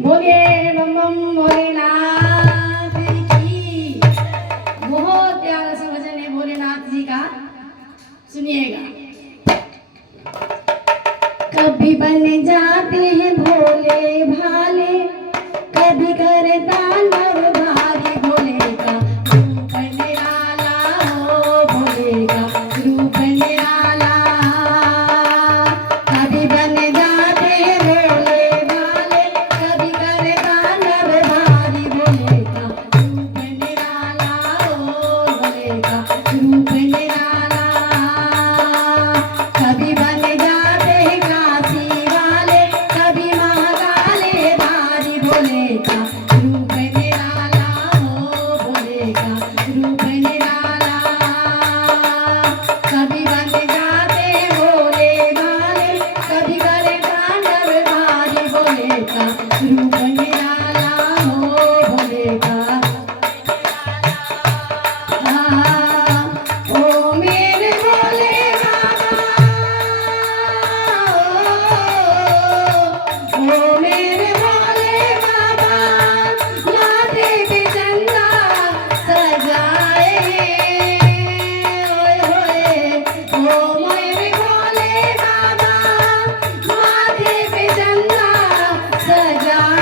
बोलिए बम बम भोलेनाथ की। बहुत प्यारा सा भजन है भोलेनाथ जी का, सुनिएगा। कभी बन जाते हैं भोले भाले, कभी करे तांडव भारी भोले का रूप निराला हो, भोले का रूप निराला। कभी बन जाते हैं भोले भाले, कभी करे तांडव भारी भोले का रूप निराला हो, भोले का रूप निराला। कभी बन जाते हैं काशी वाले, कभी महाकाले धारी भोले का रूप निराला हो, भोले का रूप निराला। कभी बन जाते भोले भाले, कभी करे तांडव भारी भोले का रूप निराला हो, भोले का। ओ मेरे भोले बाबा, ओ मेरे भोले बाबा, माथे पे चंदा सजाए, ओए होए। ओ मेरे भोले बाबा, माथे पे चंदा सजाए।